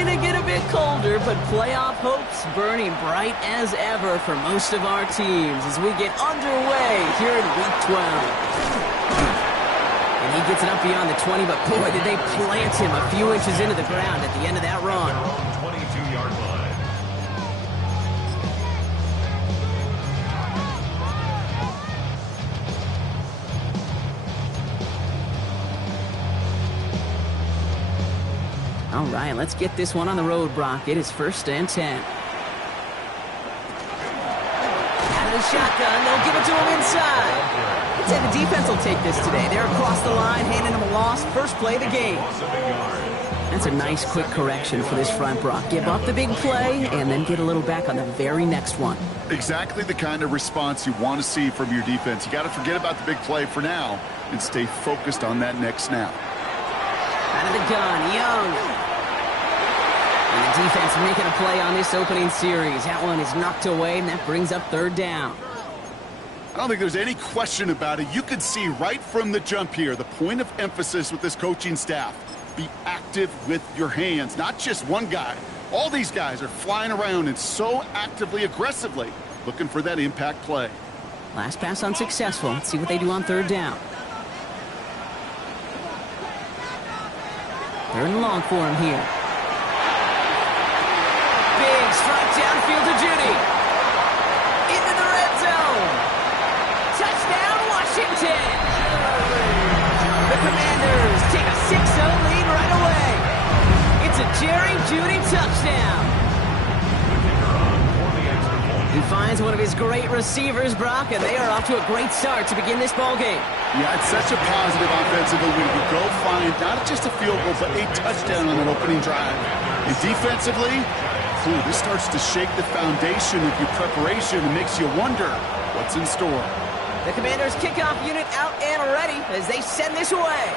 starting to get a bit colder, but playoff hopes burning bright as ever for most of our teams as we get underway here in Week 12. And he gets it up beyond the 20, but boy, did they plant him a few inches into the ground at the end of that run. 22-yard line. All right, let's get this one on the road, Brock. It is 1st and 10. Out of the shotgun, they'll give it to him inside. I'd say the defense will take this today. They're across the line, handing him a loss. First play of the game. That's a nice, quick correction for this front, Brock. Give up the big play and then get a little back on the very next one. Exactly the kind of response you want to see from your defense. You got to forget about the big play for now and stay focused on that next snap. Out of the gun, Young. And the defense making a play on this opening series. That one is knocked away, and that brings up 3rd down. I don't think there's any question about it. You could see right from the jump here, the point of emphasis with this coaching staff. Be active with your hands, not just one guy. All these guys are flying around and so actively, aggressively looking for that impact play. Last pass unsuccessful. Let's see what they do on 3rd down. 3rd and long for him here. Big strike downfield to Judy. Into the red zone. Touchdown, Washington. The Commanders take a 6-0 lead right away. It's a Jerry Judy touchdown. He finds one of his great receivers, Brock, and they are off to a great start to begin this ball game. Yeah, it's such a positive offensively when you go find not just a field goal, but a touchdown on an opening drive. And defensively, this starts to shake the foundation of your preparation and makes you wonder what's in store. The Commanders' kickoff unit out and ready as they send this away.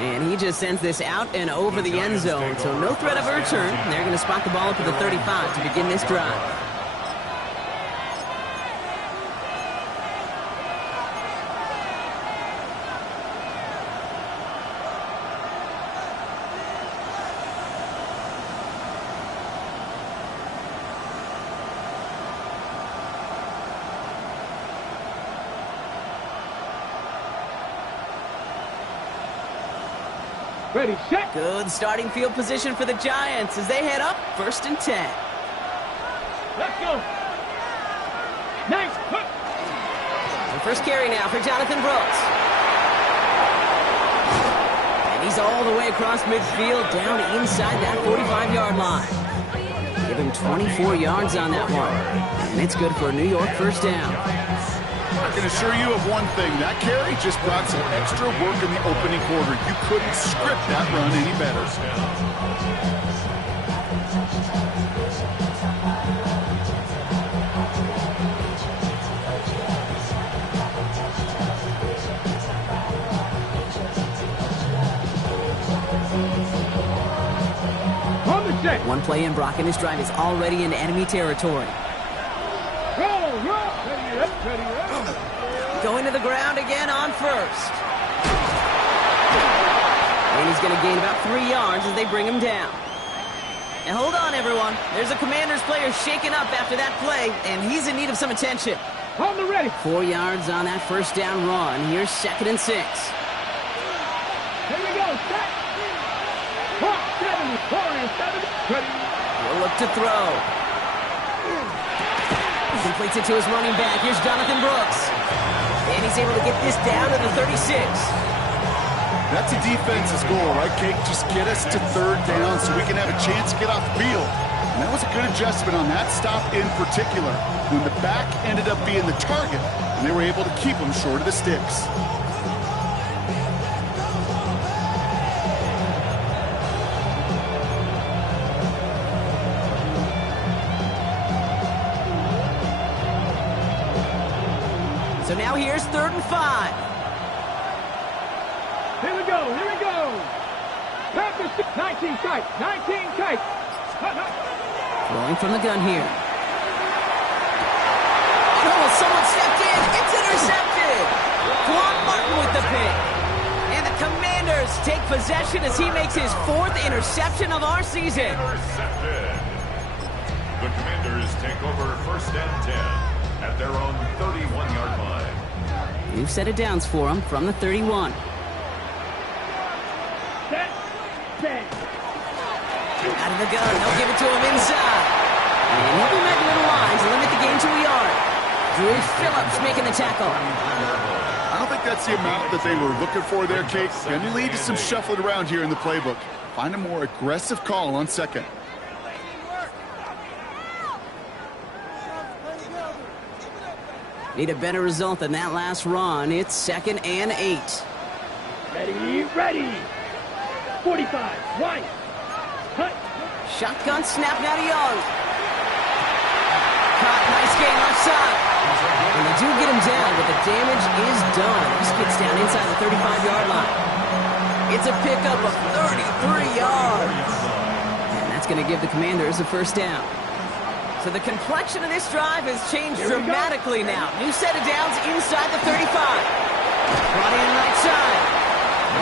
And he just sends this out and over the end zone, so no threat of a return. They're going to spot the ball up at the 35 to begin this drive. Ready, set. Good starting field position for the Giants as they head up 1st and 10. Let's go. Nice. The first carry now for Jonathan Brooks. And he's all the way across midfield down inside that 45-yard line. Give him 24 yards on that one. And it's good for a New York 1st down. I can assure you of one thing. That carry just brought some extra work in the opening quarter. You couldn't script that run any better. One play in, Brock, and this drive is already in enemy territory. Going to the ground again on 1st. And he's going to gain about 3 yards as they bring him down. And hold on, everyone. There's a Commanders player shaken up after that play, and he's in need of some attention. On the ready. 4 yards on that 1st down run. Here's 2nd and 6. Here we go. Set. 7. Ready. He'll look to throw. Completes it to his running back. Here's Jonathan Brooks. And he's able to get this down to the 36. That's a defense's goal, right, Kate? Just get us to 3rd down so we can have a chance to get off the field. And that was a good adjustment on that stop in particular, when the back ended up being the target, and they were able to keep him short of the sticks. So now here's 3rd and 5. Here we go. 19 tight. Throwing from the gun here. Oh, someone stepped in. It's intercepted. Quan Martin with the pick. And the Commanders take possession as he makes his 4th interception of our season. Intercepted. The Commanders take over 1st and 10 at their own 31-yard line. New set of downs for him from the 31. Set. Set. Out of the gun, they'll give it to him inside. And he'll be met middle line to limit the game to a yard. Drew Phillips making the tackle. I don't think that's the amount that they were looking for there, Kate. Going to lead to some shuffling around here in the playbook. Find a more aggressive call on 2nd. Need a better result than that last run. It's 2nd and 8. Ready, ready. 45, right. Cut. Shotgun snap now to Young. Caught, nice game left side. And they do get him down, but the damage is done. He gets down inside the 35-yard line. It's a pickup of 33 yards. And that's going to give the Commanders a 1st down. So the complexion of this drive has changed dramatically now. New set of downs inside the 35. Brought in right side.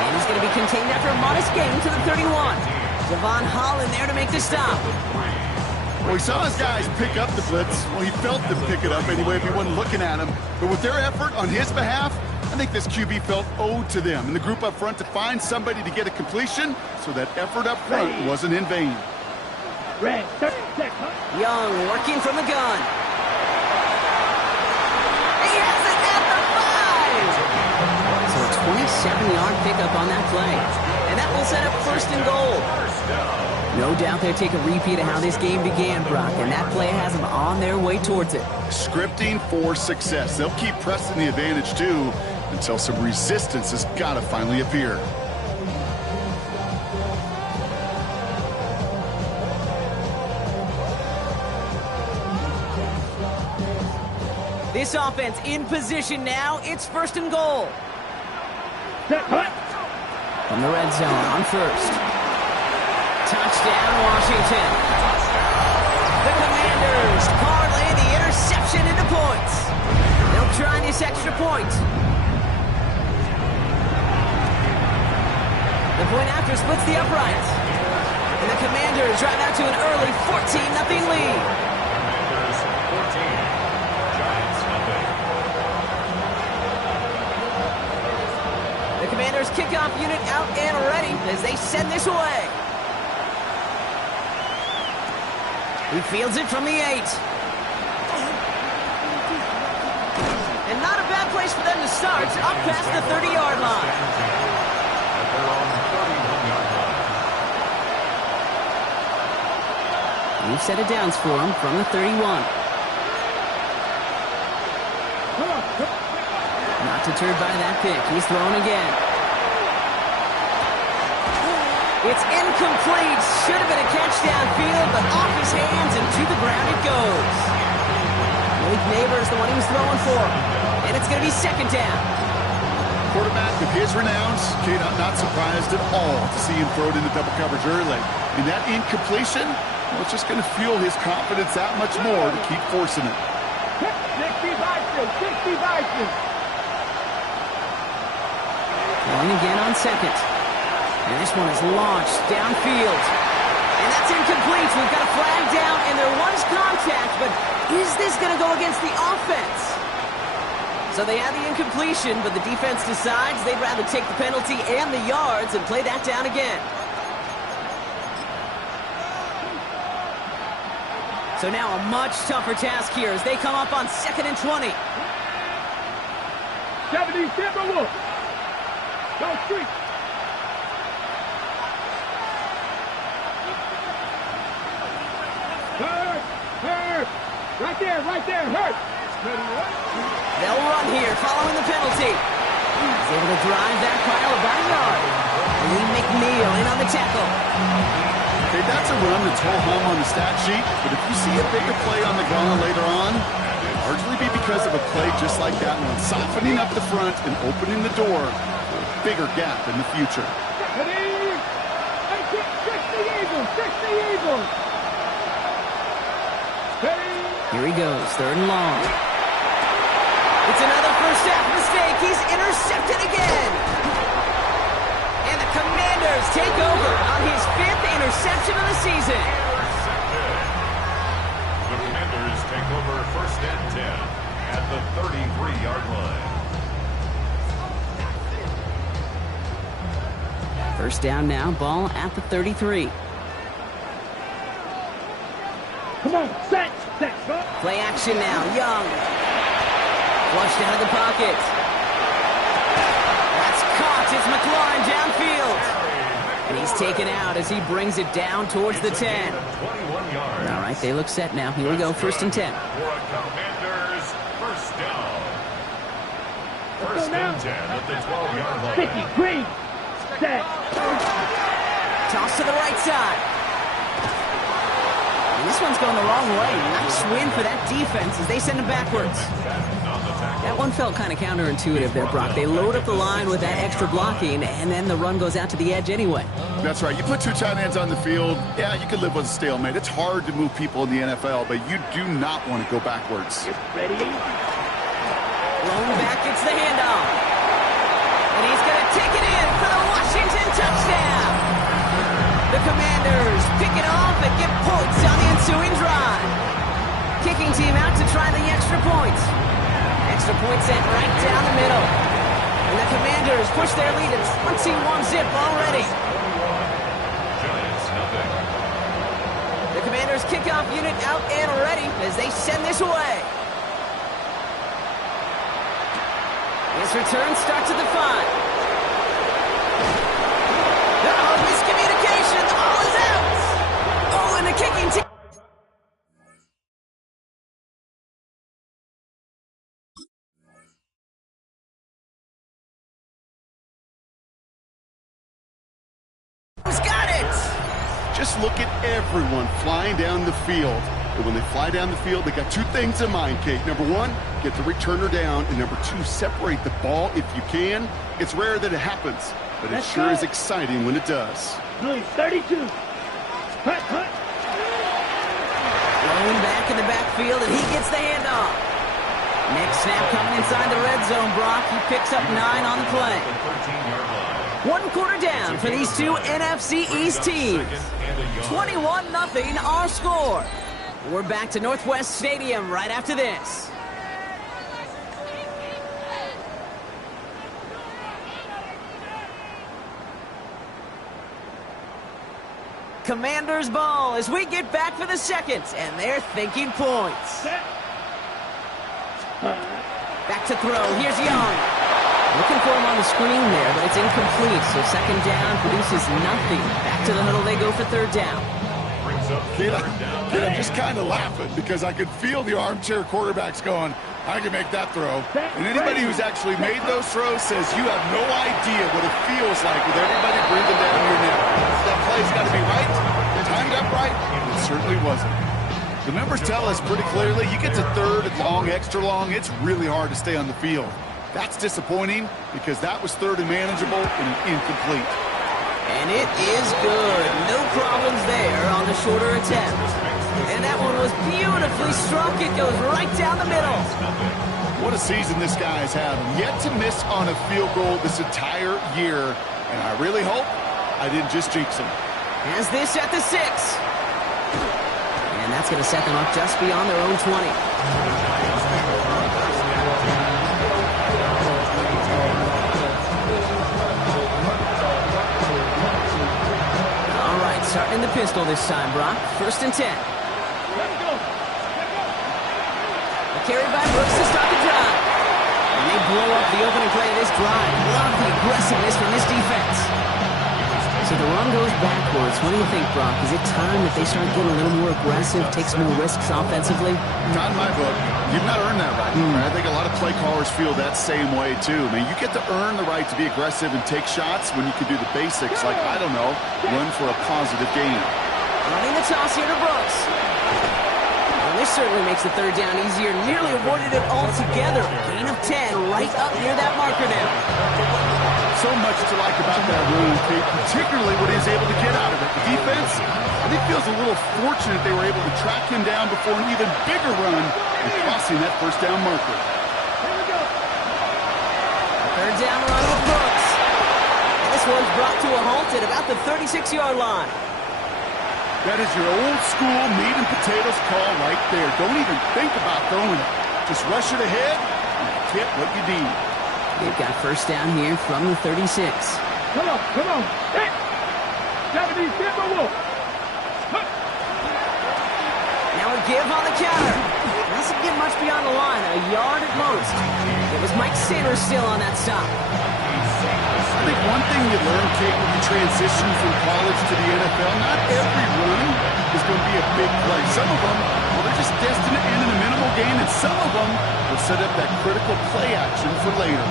And he's going to be contained after a modest gain to the 31. Javon Holland there to make the stop. Well, he saw his guys pick up the blitz. Well, he felt them pick it up anyway if he wasn't looking at him. But with their effort on his behalf, I think this QB felt owed to them and the group up front to find somebody to get a completion so that effort up front wasn't in vain. Red. Young working from the gun. He has it at the 5. So a 27-yard pickup on that play. And that will set up 1st and goal. No doubt they'll take a repeat of how this game began, Brock, and that play has them on their way towards it. Scripting for success. They'll keep pressing the advantage, too, until some resistance has got to finally appear. This offense in position now. It's 1st and goal. Set. Cut. From the red zone on 1st. Touchdown, Washington. The Commanders parlay the interception into points. They'll try this extra point. The point after splits the uprights. And the Commanders drive out to an early 14-0 lead. Commanders 14, Giants nothing. The Commanders kickoff unit out and ready as they send this away. He fields it from the 8. And not a bad place for them to start, up past the 30-yard line. At their own 31-yard line. New set of downs for him from the 31. Not deterred by that pick. He's thrown again. It's incomplete. Should have been a catch downfield, but off his hands and to the ground it goes. Malik Neighbors, the one he was throwing for. And it's going to be 2nd down. Quarterback of his renowns, Kate, I'm not surprised at all to see him throw it into double coverage early. And that incompletion, well, it's just going to fuel his confidence that much more to keep forcing it. 60 Vikings. Going again on 2nd. And this one is launched downfield. And that's incomplete. We've got a flag down, and there was contact, but is this going to go against the offense? So they had the incompletion, but the defense decides they'd rather take the penalty and the yards and play that down again. So now a much tougher task here as they come up on 2nd and 20. 70 Timberwolves. Go street. Hurt. Right there. Hurt. They'll run here following the penalty. He's able to drive that pile about a yard. Lee McNeil in on the tackle. Okay, that's a run that's ho-hum on the stat sheet, but if you see a bigger play on the ground later on, it'll largely be because of a play just like that one, softening up the front and opening the door for a bigger gap in the future. Fix the Eagles. Here he goes, 3rd and long. It's another first half mistake. He's intercepted again. Commanders take over on his 5th interception of the season. The Commanders take over first and 10 at the 33-yard line. First down now, ball at the 33. Come on, set, go. Play action now, Young. Flushed out of the pocket. That's caught. It's McLaurin downfield. And he's taken out as he brings it down towards the 10. All right, they look set now. Here we go, first and 10. For a Commanders first down. First and 10 at the 12-yard line. 50, green, set. Toss to the right side. And this one's going the wrong way. Nice win for that defense as they send it backwards. That one felt kind of counterintuitive there, Brock. They load up the line with that extra blocking, and then the run goes out to the edge anyway. That's right. You put two tight ends on the field, yeah, you can live with a stalemate. It's hard to move people in the NFL, but you do not want to go backwards. Ready? Blown back, gets the handoff. And he's going to take it in for the Washington touchdown. The Commanders pick it off and get points on the ensuing drive. Kicking team out to try the extra point. Extra point sent right down the middle. And the Commanders push their lead at 21-zip already. Giants nothing. The Commanders kickoff unit out and ready as they send this away. This return starts at the 5. Uh-oh, miscommunication. The ball is out. Oh, and the kicking team. Got it. Just look at everyone flying down the field. And when they fly down the field, they got two things in mind, Kate. Number one, get the returner down. And number two, separate the ball if you can. It's rare that it happens, but it sure is exciting when it does. Blue, 32. Hut. Thrown back in the backfield, and he gets the handoff. Next snap coming inside the red zone, Brock. He picks up 9 on the play. 1 quarter down for these two NFC East teams. 21-0 our score. We're back to Northwest Stadium right after this. Commanders ball as we get back for the second, and they're thinking points. Back to throw. Here's Young. Looking for him on the screen there, but it's incomplete. So second down produces nothing. Back to the huddle they go for third down. Kid, I'm just kind of laughing because I could feel the armchair quarterbacks going, I can make that throw. And anybody who's actually made those throws says you have no idea what it feels like with everybody breathing down your neck. That play's got to be right, timed up right, and it certainly wasn't. The numbers tell us pretty clearly, you get to third and long, extra long, it's really hard to stay on the field. That's disappointing because that was third and manageable and incomplete. And it is good. No problems there on the shorter attempt. And that one was beautifully struck. It goes right down the middle. What a season this guy's had. Yet to miss on a field goal this entire year. And I really hope I didn't just jinx him. Has this at the 6. And that's going to set them up just beyond their own 20. Starting the pistol this time, Brock. First and 10. A carry by Brooks to start the drive. And they blow up the opening play of this drive. Love the aggressiveness from this defense. So the run goes backwards. What do you think, Brock? Is it time that they start getting a little more aggressive, take some more risks offensively? Not in my book. You've not earned that right. I think a lot of play callers feel that same way, too. I mean, you get to earn the right to be aggressive and take shots when you can do the basics, like, I don't know, run for a positive gain. Running the toss here to Brooks. Well, this certainly makes the third down easier. Nearly avoided it altogether. Gain of 10 right up near that marker now. So much to like about that run, Kate, particularly what he was able to get out of it. The defense, I think, feels a little fortunate they were able to track him down before an even bigger run and crossing that first down marker. Third down run with Brooks. And this one's brought to a halt at about the 36-yard line. That is your old school meat and potatoes call right there. Don't even think about throwing it. Just rush it ahead and get what you need. They've got first down here from the 36. Come on, come on. Hey! 70, get the wolf. Now a give on the counter. Doesn't get much beyond the line, a yard at most. It was Mike Sanders still on that stop. I think one thing you learn, Kate, when you transition from college to the NFL, not every run is going to be a big play. Some of them, well, they're just destined to end in a minimal gain, and some of them will set up that critical play action for later.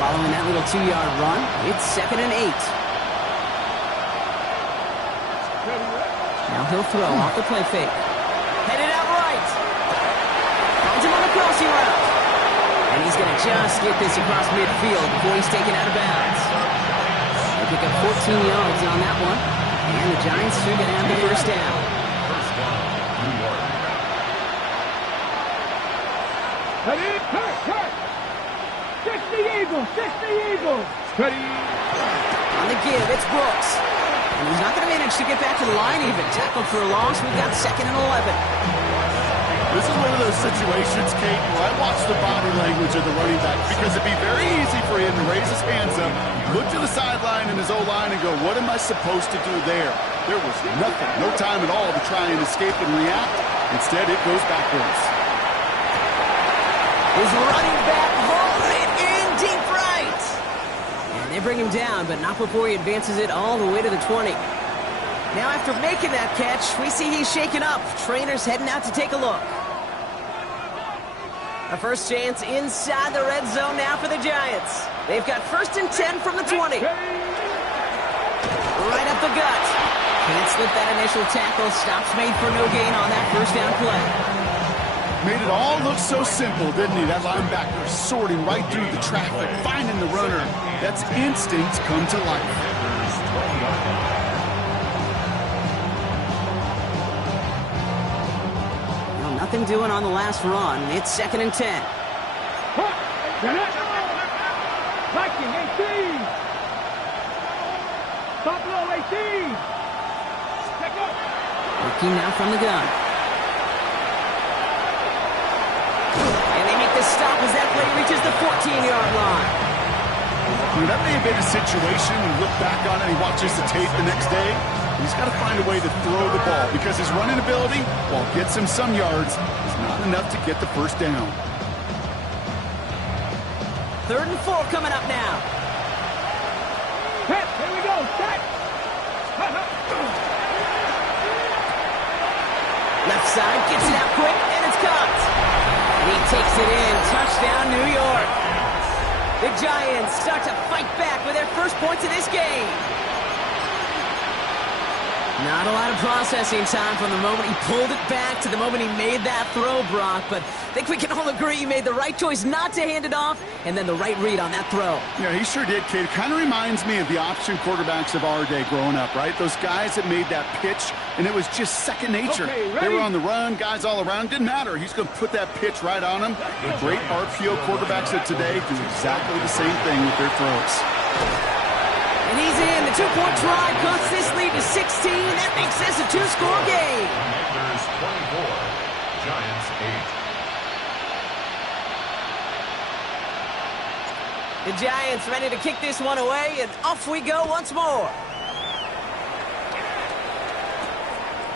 Following that little 2-yard run, it's 2nd and 8. Now he'll throw off the play fake. Headed out right. Finds him on the crossing route. And he's going to just get this across midfield before he's taken out of bounds. They pick up 14 yards on that one. And the Giants are going to have the first down. First down, New York. Ready? Hurt. 60 Eagles, 60 Eagles. Ready? On the give, it's Brooks. And he's not going to manage to get back to the line even. Tackled for a loss. We've got 2nd and 11. This is one of those situations, Kate, where I watch the body language of the running back because it'd be very easy for him to raise his hands up, look to the sideline in his O-line and go, what am I supposed to do there? There was nothing, no time at all to try and escape and react. Instead, it goes backwards. His running back holds it in deep right. And they bring him down, but not before he advances it all the way to the 20. Now after making that catch, we see he's shaken up. Trainer's heading out to take a look. A first chance inside the red zone now for the Giants. They've got 1st and 10 from the 20. Right up the gut. Can't slip that initial tackle. Stops made for no gain on that first down play. Made it all look so simple, didn't he? That linebacker sorting right through the traffic, finding the runner. That's instinct come to life. Well, nothing doing on the last run. It's 2nd and 10. Viking 18. Buffalo 18. Working now from the gun. And they make the stop as that play reaches the 14-yard line. That may have been a situation when you look back on it and he watches the tape the next day. He's got to find a way to throw the ball because his running ability, while it gets him some yards, is not enough to get the first down. 3rd and 4 coming up now. Here we go. Set. Left side, gets it out quick, and it's caught. And he takes it in. Touchdown, New York. The Giants start to fight back with their first points of this game. Not a lot of processing time from the moment he pulled it back to the moment he made that throw, Brock. But I think we can all agree he made the right choice not to hand it off, and then the right read on that throw. Yeah, he sure did, Kate. It kind of reminds me of the option quarterbacks of our day growing up, right? Those guys that made that pitch, and it was just second nature. Okay, they were on the run, guys all around. Didn't matter. He's going to put that pitch right on them. The great RPO quarterbacks of today do exactly the same thing with their throws. And he's in. The 2-point try cuts this lead to 16. That makes this a 2-score game. Commanders 24, Giants 8. The Giants ready to kick this one away, and off we go once more.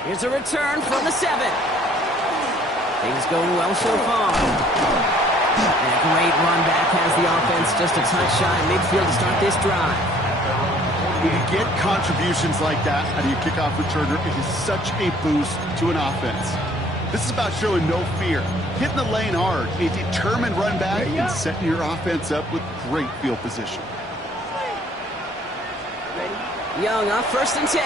Here's a return from the 7. Things going well so far. And a great run back has the offense just a touch shy midfield to start this drive. When you get contributions like that out of your kickoff returner, it is such a boost to an offense. This is about showing no fear, hitting the lane hard, a determined run back, and setting your offense up with great field position. Young off 1st and 10.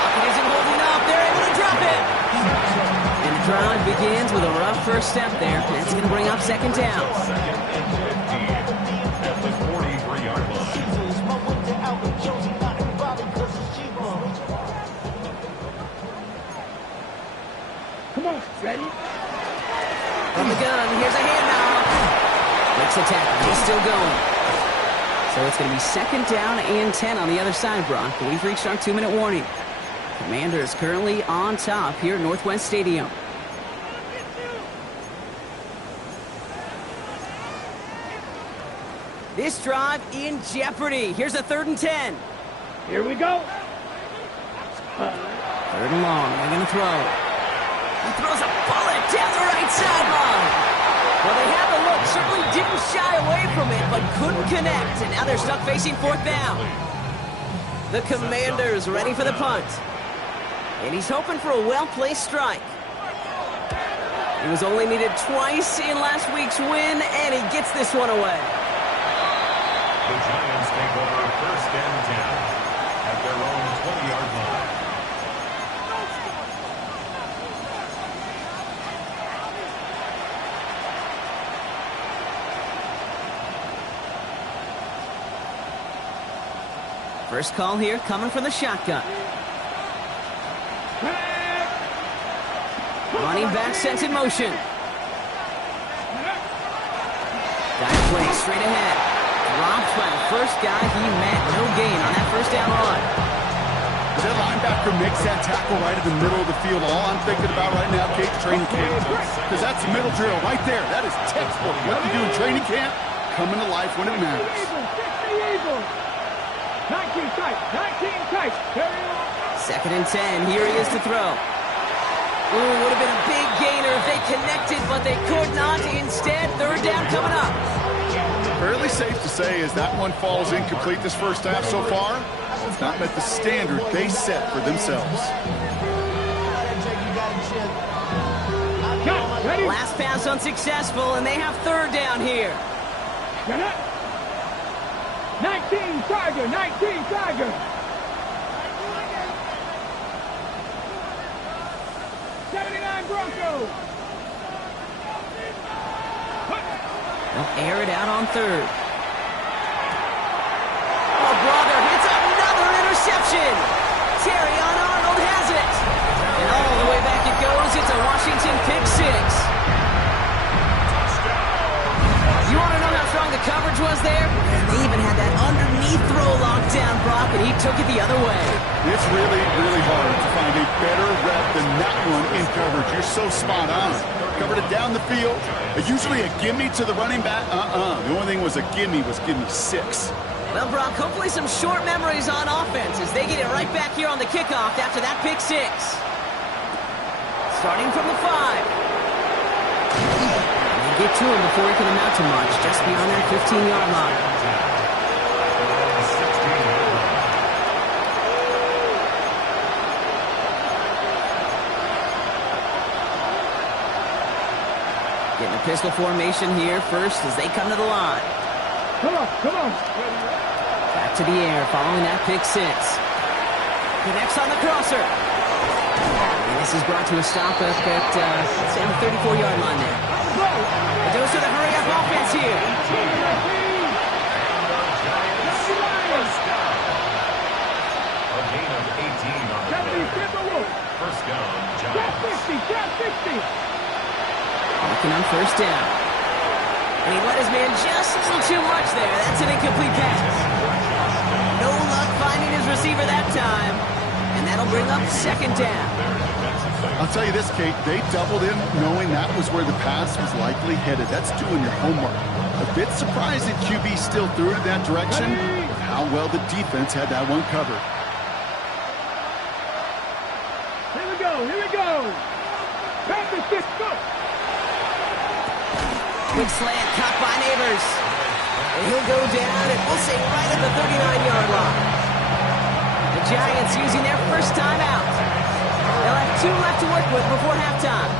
Pocket isn't holding up. They're able to drop it. And the drive begins with a rough first step there. That's going to bring up 2nd down. 2nd and 15 at the 43-yard line. Ready? From the gun, here's a handoff. Makes a tackle. He's still going. So it's going to be second down and 10 on the other side, Brock. We've reached our 2-minute warning. Commanders currently on top here at Northwest Stadium. This drive in jeopardy. Here's a 3rd and 10. Here we go. 3rd and long. They're going to throw. He throws a bullet down the right sideline. Well, they had the look. Certainly didn't shy away from it, but couldn't connect. And now they're stuck facing 4th down. The Commanders ready for the punt. And he's hoping for a well-placed strike. He was only needed twice in last week's win, and he gets this one away. The Giants take over 1st and 10 at their own 20-yard line. First call here coming from the shotgun. Running back sent in motion. Got play straight ahead. Dropped by the first guy he met. No gain on that 1st down run. That linebacker makes that tackle right in the middle of the field. All I'm thinking about right now, Kate, training camp. Because that's the middle drill right there. That is textbook. What you do in training camp, coming to life when it matters. 19 tight. 19 tight. Carry on. 2nd and 10. Here he is to throw. Ooh, would have been a big gainer if they connected, but they could not. Instead, 3rd down coming up. Fairly safe to say as that one falls incomplete this first half so far, it's not met the standard they set for themselves. Last pass unsuccessful, and they have 3rd down here. 19 Tiger. 19 Tiger. 79 Broncos. They'll air it out on 3rd. Oh, brother, it's another interception. Terry on Arnold has it. And all the way back it goes. It's a Washington pick 6. You want to know how strong the coverage was there? And they even had that underneath throw locked down, Brock, and he took it the other way. It's really, really hard to find a better rep than that one in coverage. You're so spot on. Covered it down the field. Usually a gimme to the running back. The only thing was a gimme 6. Well, Brock, hopefully some short memories on offense as they get it right back here on the kickoff after that pick 6. Starting from the 5. Get to him before he can amount to much, just beyond that 15-yard line. Getting a pistol formation here first as they come to the line. Come on. Back to the air following that pick 6. Connects on the crosser. And this is brought to a stop up at the 34-yard line there. It goes to the hurry-up offense here. A gain of 18 on the play. 1st down, Giants. 60. Looking on 1st down. And he let his man just a little too much there. That's an incomplete pass. No luck finding his receiver that time. And that'll bring up 2nd down. I'll tell you this, Kate, they doubled him knowing that was where the pass was likely headed. That's doing your homework. A bit surprised that QB still threw it in that direction, but how well the defense had that one covered. Here we go. Go. Quick slant caught by Neighbors. And he'll go down, and we'll say right at the 39-yard line. The Giants using their first time out. They'll have 2 left to work with before halftime.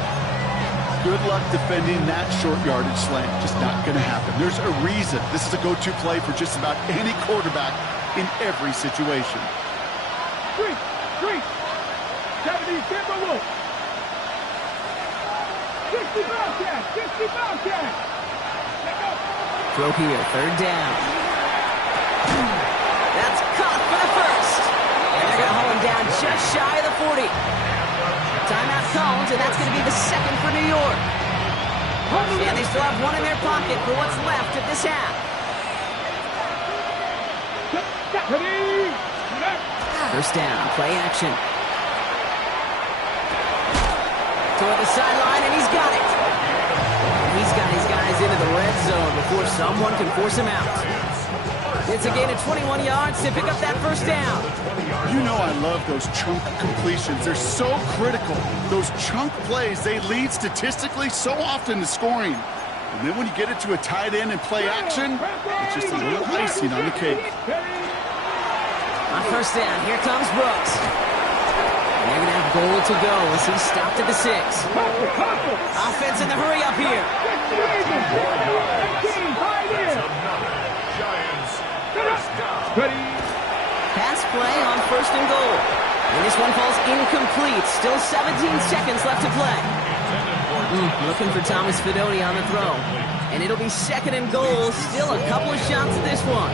Good luck defending that short yardage slant. Just not going to happen. There's a reason this is a go-to play for just about any quarterback in every situation. 3. 70 Timberwolves. 60 Bobcats. Throw here, 3rd down. That's caught for the first. And they're going to haul him down just shy of the 40. Timeout cones, and that's going to be the second for New York. And they still have one in their pocket for what's left of this half. First down, play action. Toward the sideline, and he's got it. He's got his guys into the red zone before someone can force him out. It's a gain of 21 yards to pick up that first down. You know I love those chunk completions. They're so critical. Those chunk plays, they lead statistically so often to scoring. And then when you get it to a tight end and play action, it's just a little icing on the cake. On first down, here comes Brooks. And they're going to have goal to go as he's stopped at the 6. Offense in the hurry up here. Pass play on first and goal. And this one falls incomplete. Still 17 seconds left to play. Looking for Thomas Fidone on the throw. And it'll be second and goal. Still a couple of shots at this one.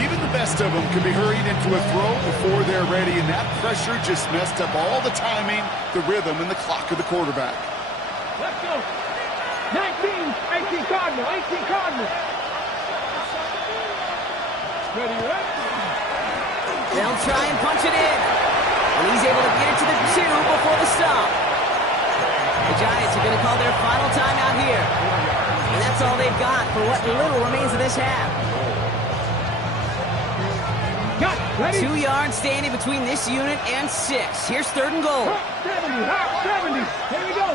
Even the best of them can be hurried into a throw before they're ready, and that pressure just messed up all the timing, the rhythm, and the clock of the quarterback. Let's go. 19, 18 Cardinal, 18 Cardinal. Ready, ready. They'll try and punch it in. And he's able to get it to the 2 before the stop. The Giants are going to call their final timeout here. And that's all they've got for what little remains of this half. 2 yards standing between this unit and 6. Here's third and goal. 70, 70. Here we go.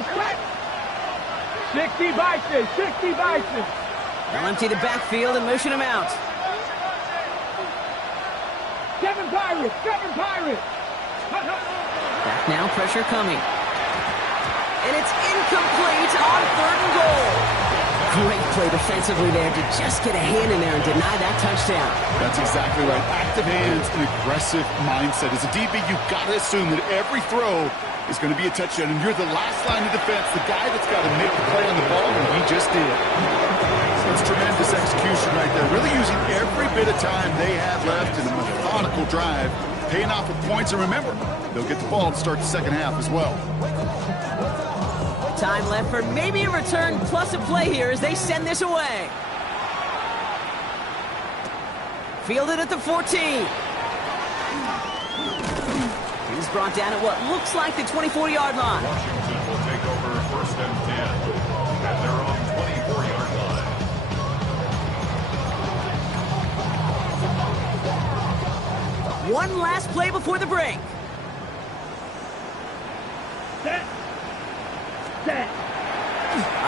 60 Bison, 60 Bison. They'll empty the backfield and motion him out. 7 Pirates, 7 Pirates. Back now, pressure coming. And it's incomplete on third and goal. Great play defensively there to just get a hand in there and deny that touchdown. That's exactly right. Active hands and aggressive mindset. As a DB, you've got to assume that every throw is going to be a touchdown, and you're the last line of defense, the guy that's got to make the play on the ball, and he just did. That's tremendous execution right there. Really using every bit of time they had left in a methodical drive, paying off with points. And remember, they'll get the ball to start the second half as well. Time left for maybe a return plus a play here as they send this away. Fielded at the 14. He's brought down at what looks like the 24-yard line. Washington will take over first and 10 at their own 24-yard line. One last play before the break. Set.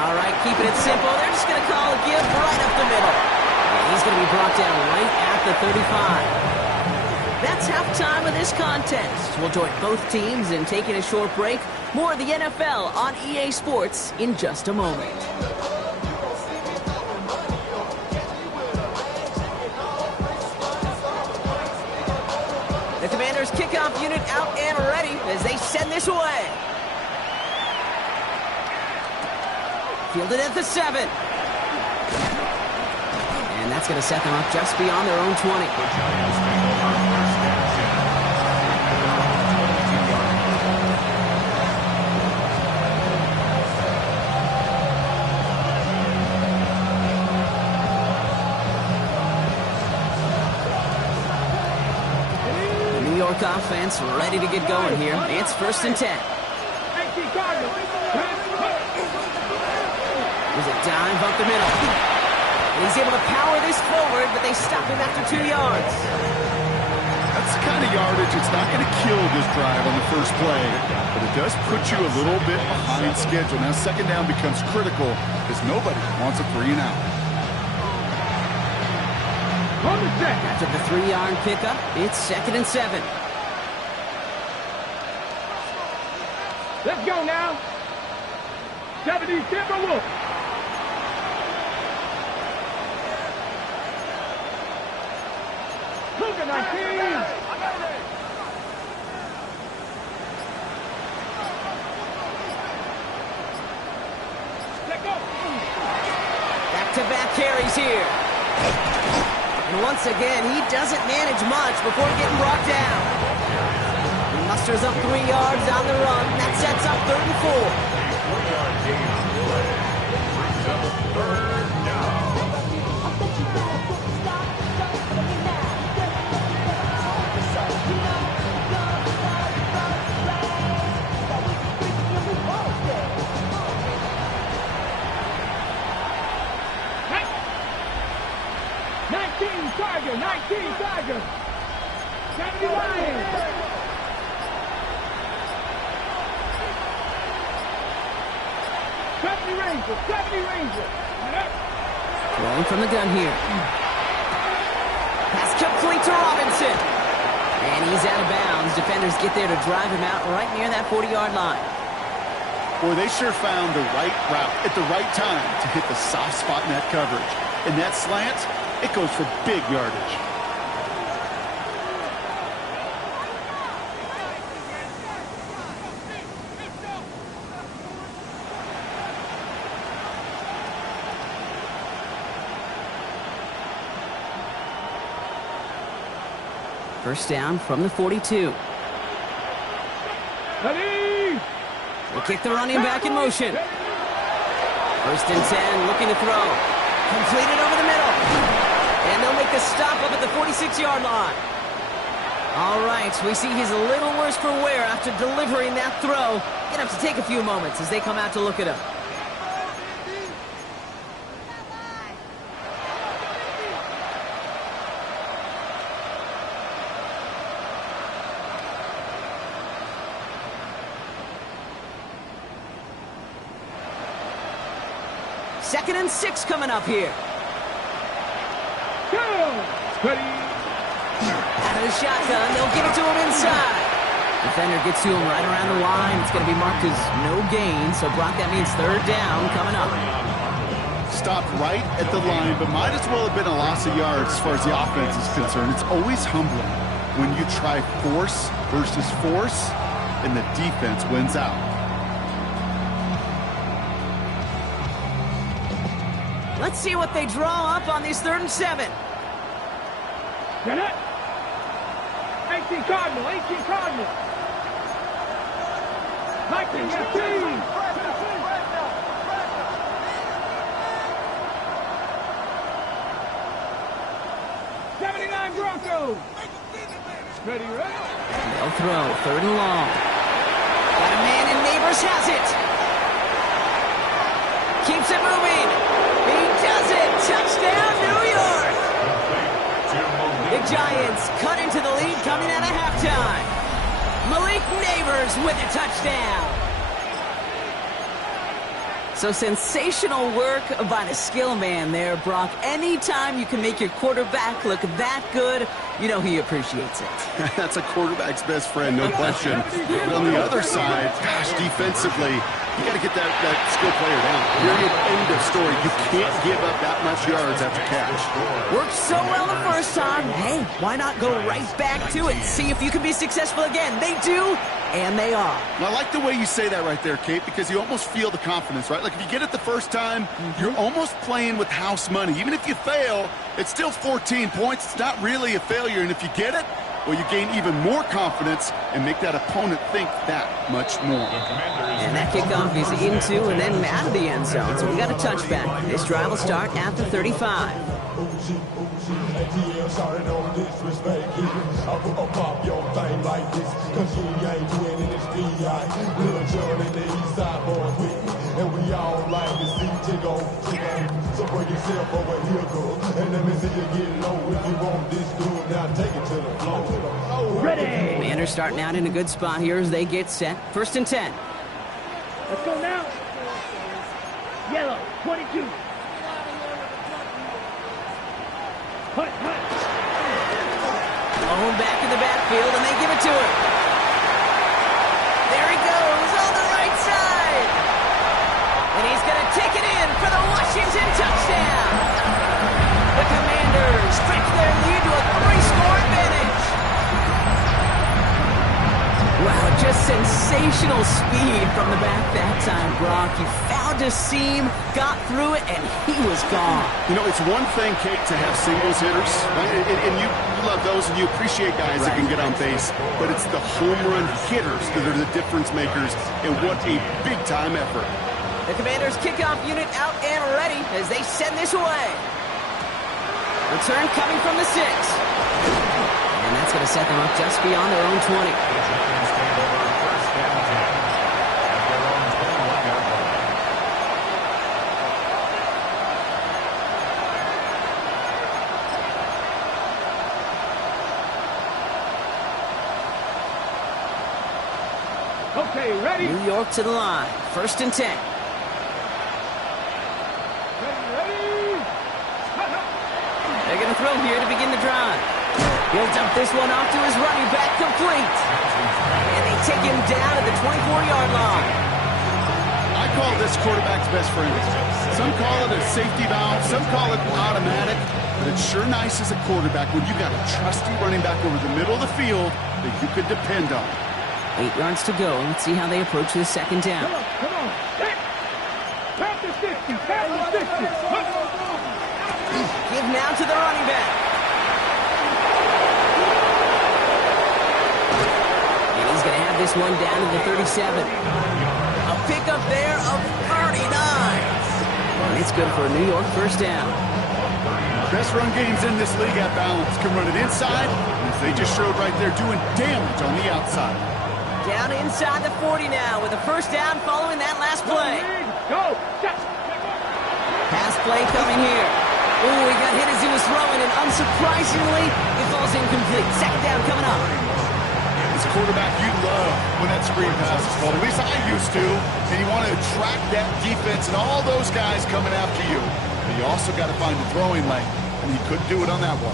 All right, keeping it simple. They're just going to call a give right up the middle. And he's going to be brought down right at the 35. That's halftime of this contest. We'll join both teams in taking a short break. More of the NFL on EA Sports in just a moment. The Commanders' kickoff unit out and ready as they send this away. Fielded at the 7. And that's going to set them up just beyond their own 20. The Giants take over first and 10. The New York offense ready to get going here. It's first and 10. There's a dive up the middle. And he's able to power this forward, but they stop him after 2 yards. That's the kind of yardage. It's not going to kill this drive on the first play, but it does put you a little bit behind schedule. Now second down becomes critical because nobody wants a 3 and out. After the 3-yard pickup, it's second and 7. Let's go now. 70 Timberwolves. Look at that team. Let go. Back-to-back carries here. And once again, he doesn't manage much before getting brought down. Musters up 3 yards on the run. That sets up 3rd and 4. 4-yard gain on the play. Brings up 3rd down. Tiger, 19 Tiger. 70 Lions. 70 Rangers, 70 Rangers. Throwing from the gun here. Pass complete to Robinson. And he's out of bounds. Defenders get there to drive him out right near that 40-yard line. Boy, they sure found the right route at the right time to hit the soft spot in that coverage. And that slant, it goes for big yardage. First down from the 42. Ready? We'll kick the running back in motion. First and 10, looking to throw. Completed over the middle. And they'll make the stop up at the 46-yard line. All right, we see he's a little worse for wear after delivering that throw. Gonna have to take a few moments as they come out to look at him. Second and 6 coming up here. Go! Ready? Out of the shotgun, they'll give it to him inside. Defender gets to him right around the line. It's going to be marked as no gain, so Brock, that means 3rd down coming up. Stopped right at the line, but might as well have been a loss of yards as far as the offense is concerned. It's always humbling when you try force versus force, and the defense wins out. Let's see what they draw up on these 3rd and 7. Get it? 18 Cardinal, 18 Cardinal. 19, 19. Broncos. Ready, ready. They'll throw, 3rd and long. Got a man and Neighbors has it. Keeps it moving. He does it. Touchdown, New York. The Giants cut into the lead coming out of halftime. Malik Neighbors with a touchdown. So sensational work by the skill man there, Brock. Anytime you can make your quarterback look that good, you know he appreciates it. That's a quarterback's best friend, no question. But on the other side, gosh, defensively, you got to get that skill player down. Period, end of story. You can't give up that much yards after catch. Worked so well the first time. Hey, why not go right back to it? See if you can be successful again. They do, and they are. And I like the way you say that right there, Kate, because you almost feel the confidence, right? Like if you get it the first time, you're almost playing with house money. Even if you fail, it's still 14 points. It's not really a failure. And if you get it, well, you gain even more confidence and make that opponent think that much more. And that kickoff is into and then out of the end zone. So we got a touchback. This drive will start at the 35. And we all like to see you go. So bring yourself over here, girl. And let me see you get low. If you want this good, now take it to the floor. Ready. Commanders starting out in a good spot here as they get set. 1st and 10. Let's go now. Yellow, 22. Hut, hut. Home back in the backfield, and they give it to him. There he goes on the right side. And he's going to take it in for the Washington touchdown. The Commanders stretch their lead to a 3-score advantage. Wow, just sensational speed from the back that time, Brock. He found a seam, got through it, and he was gone. You know, it's one thing, Kate, to have singles hitters, right? And you love those and you appreciate guys that can get on base, but it's the home run hitters that are the difference makers, and what a big-time effort. The Commanders' kickoff unit out and ready as they send this away. Return coming from the 6. And that's going to set them up just beyond their own 20. Okay, ready? New York to the line. 1st and 10. Ready? They're going to throw here to begin the drive. He'll dump this one off to his running back, complete. And they take him down at the 24-yard line. I call this quarterback's best friend. Some call it a safety valve, some call it automatic, but it's sure nice as a quarterback when you got a trusty running back over the middle of the field that you could depend on. 8 yards to go. Let's see how they approach this 2nd down. Come on. Pass the 60. Pass the 60. Give now to the running back. And he's going to have this one down to the 37. A pickup there of 39. And it's good for a New York 1st down. Best run games in this league at balance can run it inside, and as they just showed right there, doing damage on the outside. Down inside the 40 now with a 1st down following that last play. Go. Pass play coming here. Ooh, he got hit as he was throwing, and unsurprisingly, it falls incomplete. 2nd down coming up. As a quarterback, you love when that screen pass is called. At least I used to. And you want to attract that defense and all those guys coming after you. But you also got to find the throwing lane, and he couldn't do it on that one.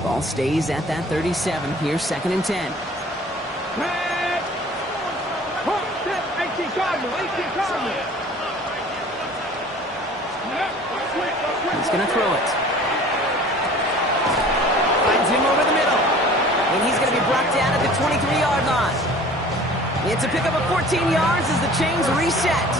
Ball stays at that 37 here, 2nd and 10. Pass. 18 Cardinal. He's going to throw it. Finds him over the middle. And he's going to be brought down at the 23-yard line. It's a pickup of 14 yards as the chains reset.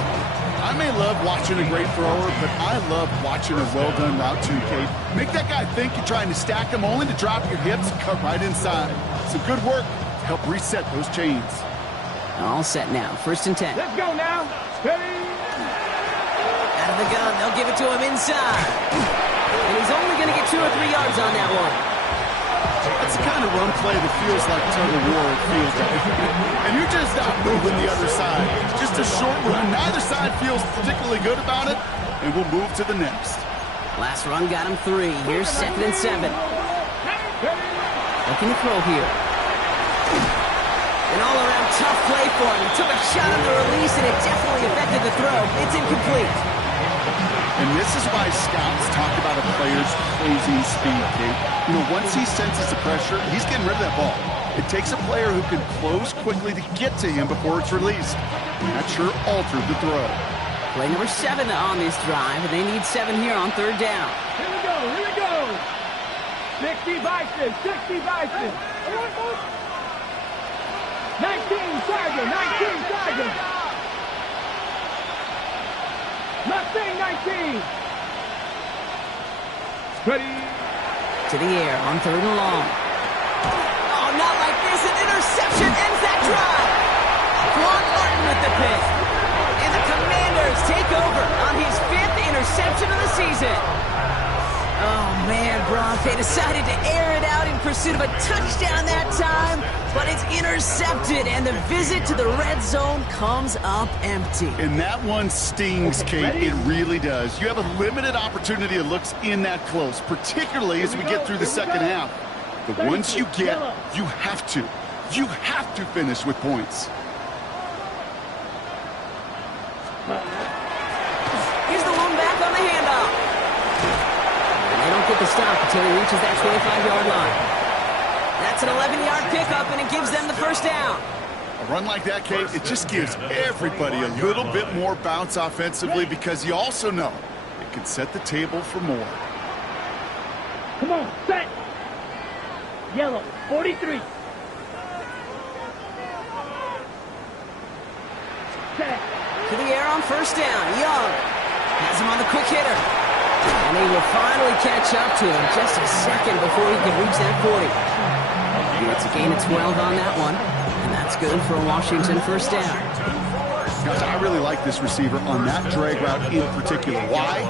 I may love watching a great thrower, but I love watching a well-done route too, Kate. Make that guy think you're trying to stack him, only to drop your hips and cut right inside. Some good work to help reset those chains. All set now. 1st and 10. Let's go now. Ready? Out of the gun. They'll give it to him inside. And he's only going to get 2 or 3 yards on that one. That's the kind of run play that feels like tug of war at field day. And you're just not moving the other side. It's just a short run. Neither side feels particularly good about it, and we'll move to the next. Last run got him 3. Here's 2nd and 7. Looking to throw here. An all-around tough play for him. He took a shot on the release, and it definitely affected the throw. It's incomplete. And this is why scouts talk about a player's closing speed, Kate. You know, once he senses the pressure, he's getting rid of that ball. It takes a player who can close quickly to get to him before it's released. And that sure altered the throw. Play number 7 on this drive, and they need 7 here on 3rd down. Here we go. 60 Bison. 19 Sergeant. Mustang 19. Ready. To the air on 3rd and long. Oh, not like this. An interception ends that drive. Quan Martin with the pick. And the Commanders take over on his 5th interception of the season. Oh, man, Brock, they decided to air it out in pursuit of a touchdown that time, but it's intercepted, and the visit to the red zone comes up empty. And that one stings, Kate. It really does. You have a limited opportunity that looks in that close, particularly as we get through the 2nd half. But once you get, you have to finish with points. Here's the one back on the handoff. They don't get the stop until he reaches that 25-yard line. That's an 11-yard pickup, and it gives them the 1st down. A run like that, Kate, it just gives everybody a little bit more bounce offensively because you also know it can set the table for more. Come on, set. Yellow, 43. on first down. Young has him on the quick hitter. And he will finally catch up to him just a second before he can reach that 40. He gets a gain of 12 on that one. And that's good for a Washington first down. Guys, I really like this receiver on that drag route in particular. Why?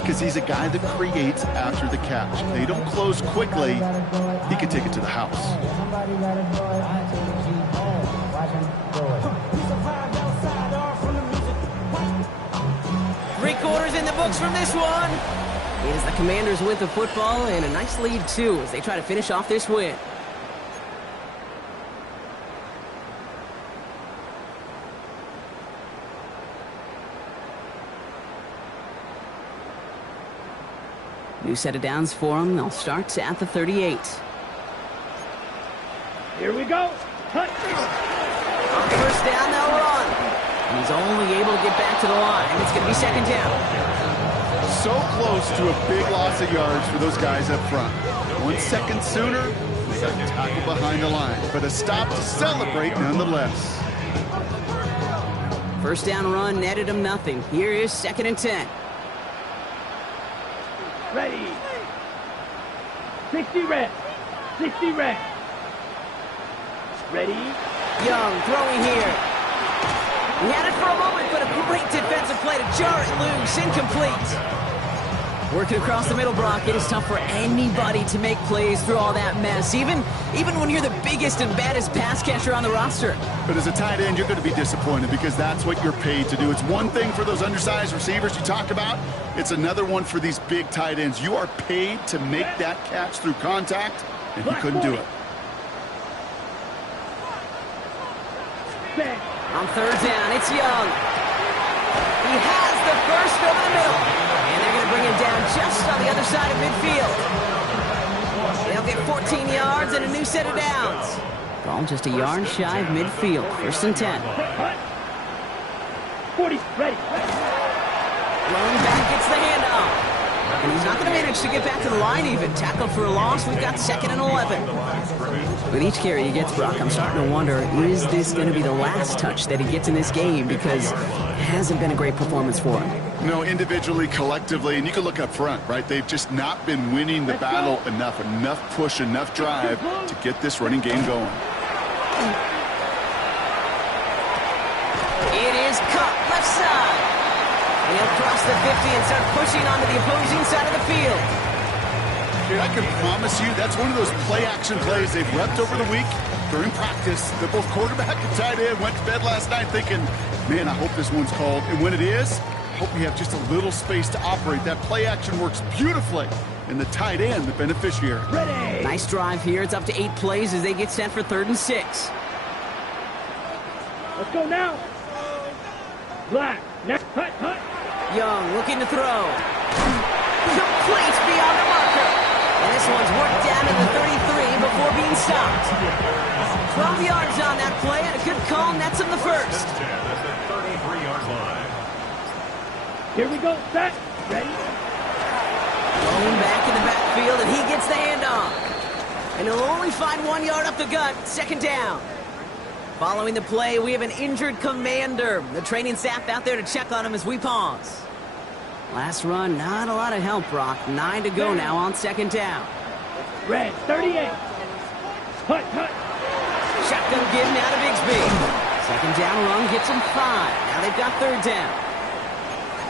Because he's a guy that creates after the catch. If they don't close quickly, he can take it to the house. 3 quarters in the books from this one. It is the Commanders with the football and a nice lead, too, as they try to finish off this win. New set of downs for them. They'll start at the 38. Here we go. Cut. On first down, they'll run. And he's only able to get back to the line. It's going to be second down. So close to a big loss of yards for those guys up front. 1 second sooner, they got tackled behind the line. But a stop to celebrate nonetheless. First down run netted him nothing. Here is 2nd and 10. Ready. 60 reps. 60 reps. Ready. Young throwing here. He had it for a moment, but a great defensive play to jar it loose. Incomplete. Working across the middle, Brock, it is tough for anybody to make plays through all that mess, even when you're the biggest and baddest pass catcher on the roster. But as a tight end, you're going to be disappointed because that's what you're paid to do. It's one thing for those undersized receivers you talk about. It's another one for these big tight ends. You are paid to make that catch through contact, and he couldn't do it. On third down, it's Young. He has the first over the middle. And they're going to bring him down just on the other side of midfield. They'll get 14 yards and a new set of downs. Ball just a yard shy of midfield. 1st and 10. 40, ready. Lone back gets the handoff. And he's not going to manage to get back to the line even. Tackled for a loss. We've got 2nd and 11. With each carry he gets, Brock, I'm starting to wonder, is this going to be the last touch that he gets in this game? Because it hasn't been a great performance for him. No, individually, collectively, and you can look up front, right? They've just not been winning the battle enough. Enough push, enough drive to get this running game going. It is cut left side. And he'll cross the 50 and start pushing onto the opposing side of the field. Dude, I can promise you that's one of those play-action plays they've repped over the week during practice. That both quarterback and tight end went to bed last night thinking, man, I hope this one's called. And when it is, I hope we have just a little space to operate. That play-action works beautifully. And the tight end, the beneficiary. Ready. Nice drive here. It's up to 8 plays as they get set for 3rd and 6. Let's go now. Black. Next. Cut. Young looking to throw. Complete beyond the marker. And this one's worked down to the 33 before being stopped. 12 yards on that play, and a good call nets him the first. At the 33-yard line. Here we go. Set. Ready. Going back in the backfield, and he gets the handoff. And he'll only find 1 yard up the gut. 2nd down. Following the play, we have an injured Commander. The training staff out there to check on him as we pause. Last run, not a lot of help, Brock. 9 to go now on 2nd down. Red, 38. Cut. Shotgun give now to Bigsby. 2nd down run gets him 5. Now they've got 3rd down.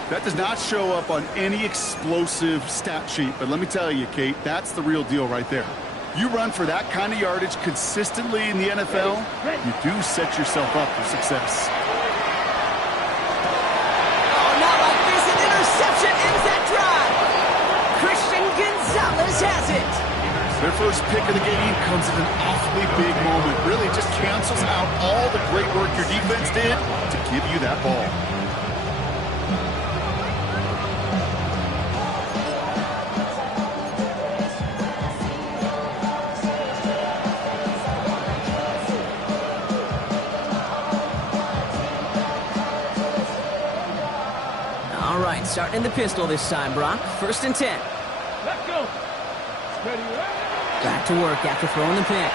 That does not show up on any explosive stat sheet, but let me tell you, Kate, that's the real deal right there. You run for that kind of yardage consistently in the NFL, you do set yourself up for success. Oh, not like this. An interception ends that drive. Christian Gonzalez has it. Their first pick of the game comes at an awfully big moment. Really just cancels out all the great work your defense did to give you that ball. All right, starting in the pistol this time, Brock. 1st and 10. Let's go. Ready. Back to work after throwing the pick.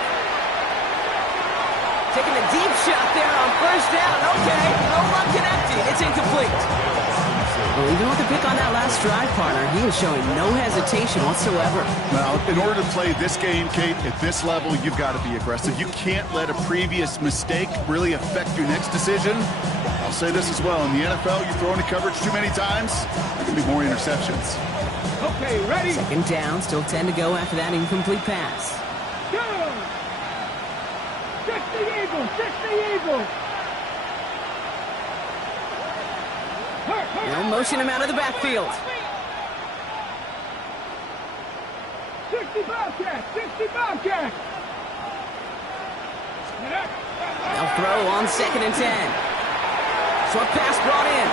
Taking a deep shot there on first down. Okay, no luck connecting. It's incomplete. Well, even with the pick on that last drive, partner, he was showing no hesitation whatsoever. Well, in order to play this game, Kate, at this level, you've got to be aggressive. You can't let a previous mistake really affect your next decision. I'll say this as well. In the NFL, you throw into coverage too many times, there can be more interceptions. Okay, ready? Second down, still 10 to go after that incomplete pass. Go! 60 Eagles, 60 Eagles. They'll motion him out of the backfield. 60 Bobcats, 60 Bobcats. They'll throw on 2nd and 10. Short pass brought in.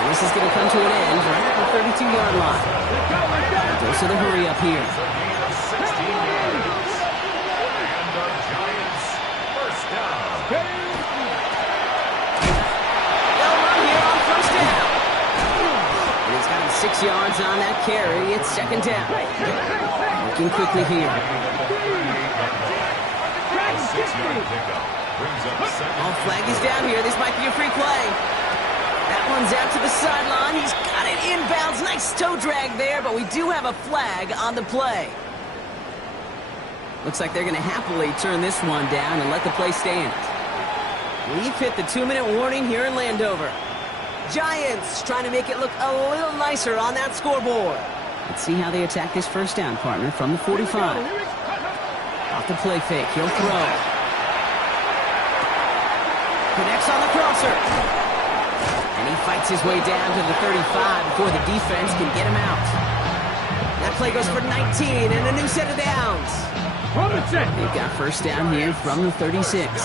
And this is going to come to an end right at the 32-yard line. Dose of the hurry up here. And the Giants first down. They'll run here on first down. And he's got him 6 yards on that carry. It's 2nd down. Working quickly here. 6-yard pickup brings up second. All flag is down here. This might be a free play. That one's out to the sideline. He's got it inbounds. Nice toe drag there, but we do have a flag on the play. Looks like they're going to happily turn this one down and let the play stand. We've hit the 2-minute warning here in Landover. Giants trying to make it look a little nicer on that scoreboard. Let's see how they attack this first down, partner, from the 45. Off the play fake. He'll throw. Connects on the crosser. And he fights his way down to the 35 before the defense can get him out. That play goes for 19 and a new set of downs. They've got first down here from the 36. First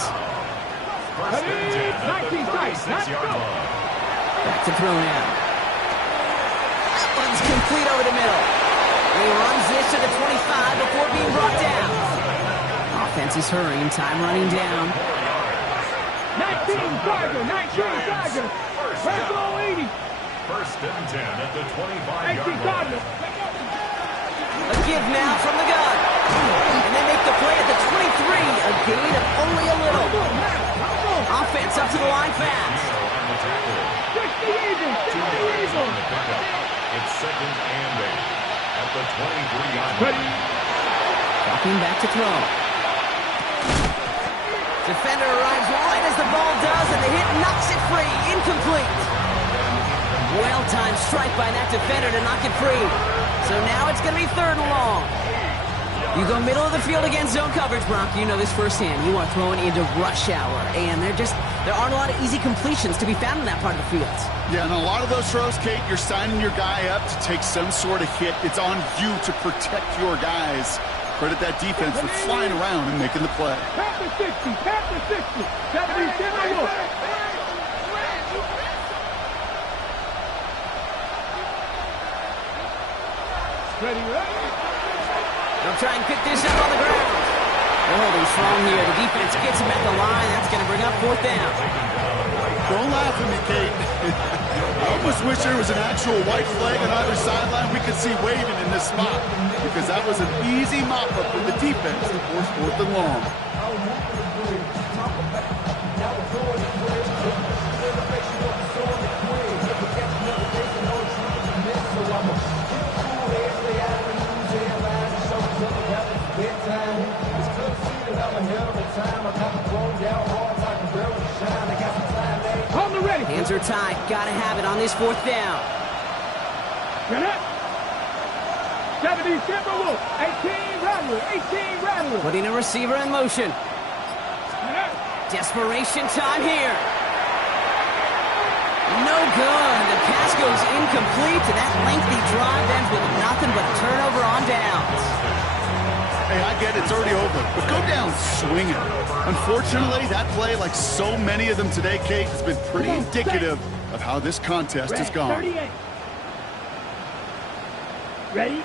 and 10 at the 36-yard line. Back to throw now. That one's complete over the middle. And he runs this to the 25 before being brought down. Offense is hurrying, time running down. 19 Tiger, 19 Tiger. Red ball 80. First and 10 at the 25-yard 18 line. Tiger. A give now from the gun. And they make the play at the 23. A gain of only a little. Offense up to the line fast. 60 Eagles, 60 Eagles. It's second and 8 at the 23-yard line. Dropping back to throw. Defender arrives right as the ball does, and the hit knocks it free. Incomplete. Well-timed strike by that defender to knock it free. So now it's going to be 3rd and long. You go middle of the field against zone coverage, Brock. You know this firsthand. You are throwing into rush hour, and there aren't a lot of easy completions to be found in that part of the field. Yeah, and a lot of those throws, Kate, you're signing your guy up to take some sort of hit. It's on you to protect your guys. Credit that defense for flying around and making the play. Panther 60, Panther 60. 77 Wolf. Ready, ready. They'll try and pick this up on the ground. They're holding strong here. The defense gets him at the line. That's going to bring up 4th down. Don't laugh at me, Kate. I almost wish there was an actual white flag on either sideline we could see waving in this spot, because that was an easy mop-up for the defense to force 4th and long. Hands are tied. Gotta have it on this 4th down. 70 Timberwolf. 18 Rattler. 18 Rattler. Putting a receiver in motion. Desperation time here. No good. The pass goes incomplete, and that lengthy drive ends with nothing but a turnover on downs. Hey, I get it's already over, but go down swinging. Unfortunately, that play, like so many of them today, Kate, has been pretty indicative of how this contest has gone. 38. Ready?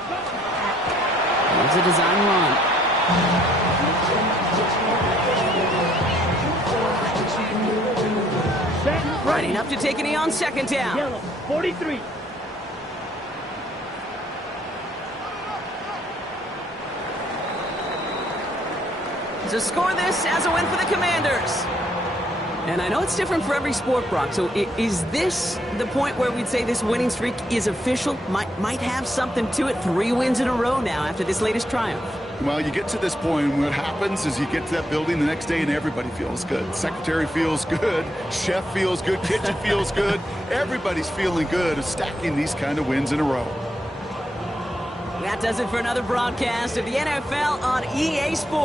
Here's a design run. Right enough to take any on 2nd down. Yellow, 43. to score this as a win for the Commanders. And I know it's different for every sport, Brock, so is this the point where we'd say this winning streak is official? Might have something to it. 3 wins in a row now after this latest triumph. Well, you get to this point, and what happens is you get to that building the next day, and everybody feels good. Secretary feels good. Chef feels good. Kitchen feels good. Everybody's feeling good of stacking these kind of wins in a row. That does it for another broadcast of the NFL on EA Sports.